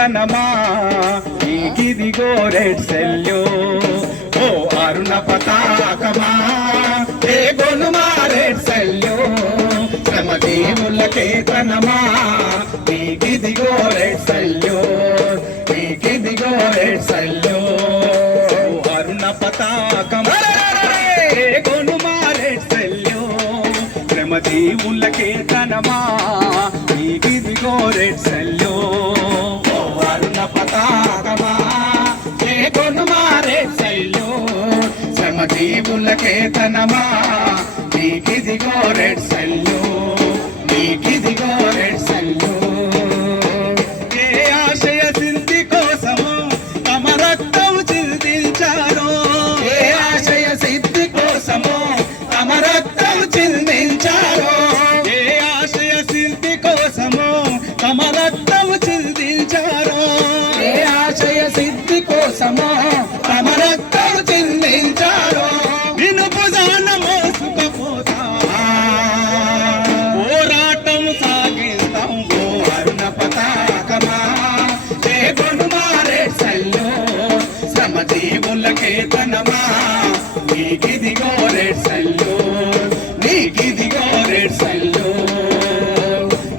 తనమా నీకిదిగో red సెల్యూ ఓ అరుణ పతాకమా ఏ గొనుమా red సెల్యూ శ్రమ దేవుళ్ళకే తనమా నీకిదిగో red సెల్యూ నీకిదిగో red సెల్యూ అరుణ పతాకమా ఏ గొనుమా red సెల్యూ శ్రమ దేవుళ్ళకే తనమా నీకిదిగో red సెల్యూ అరుణ పతాకమా ఏ గొనుమా red సెల్యూ శ్రమ దేవుళ్ళకే తనమా నీకిదిగో రెడ్ సెల్యూ నీకిదిగో రెడ్ సెల్యూ ఏ ఆశయ సిద్ధి కోసము తమ రక్తం చిందించారో ఏ ఆశయ సిద్ధి కోసము తమ రక్తం చిందించారో ఏ ఆశయ సిద్ధి కోసము తమ రక్తం చిందించారో ఏ ఆశయ సిద్ధి కోసము తమ రక్తం చిందించారో వినుపు జాన మోసుకపోతా పోరాటం సాగిస్తాం ఓ అరుణ పతాకమా ఏ గొనుమా రెడ్ సెల్యూ శ్రమ దేవుళ్ళకే తనమా నీకిదిగో రెడ్ సెల్యూ నీకిదిగో రెడ్ సెల్యూ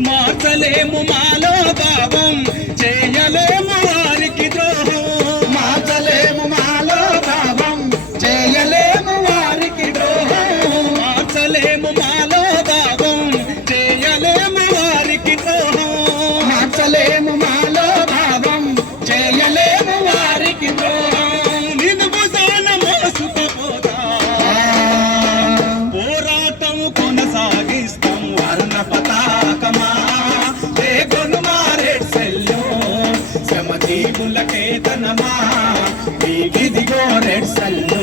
మార్చలేము మాలో భావం చేయలేము వారికి ద్రోహం మార్చలేము మాలో భావం చేయలేము వారికి ద్రోహం మార్చలేము మాలో భావం చేయలేము వారికి ద్రోహం మార్చలేము మాలో భావం చేయలేము వారికి ద్రోహం నిన్ను సాన మోసుకుపోతా పోరాటం కొనసాగిస్తాం అరుణ పతాకమా ఏ గొనుమా రెడ్ సెల్యూ శ్రమ జీవులకే తనమా నీకిదిగో రెడ్ సెల్యూ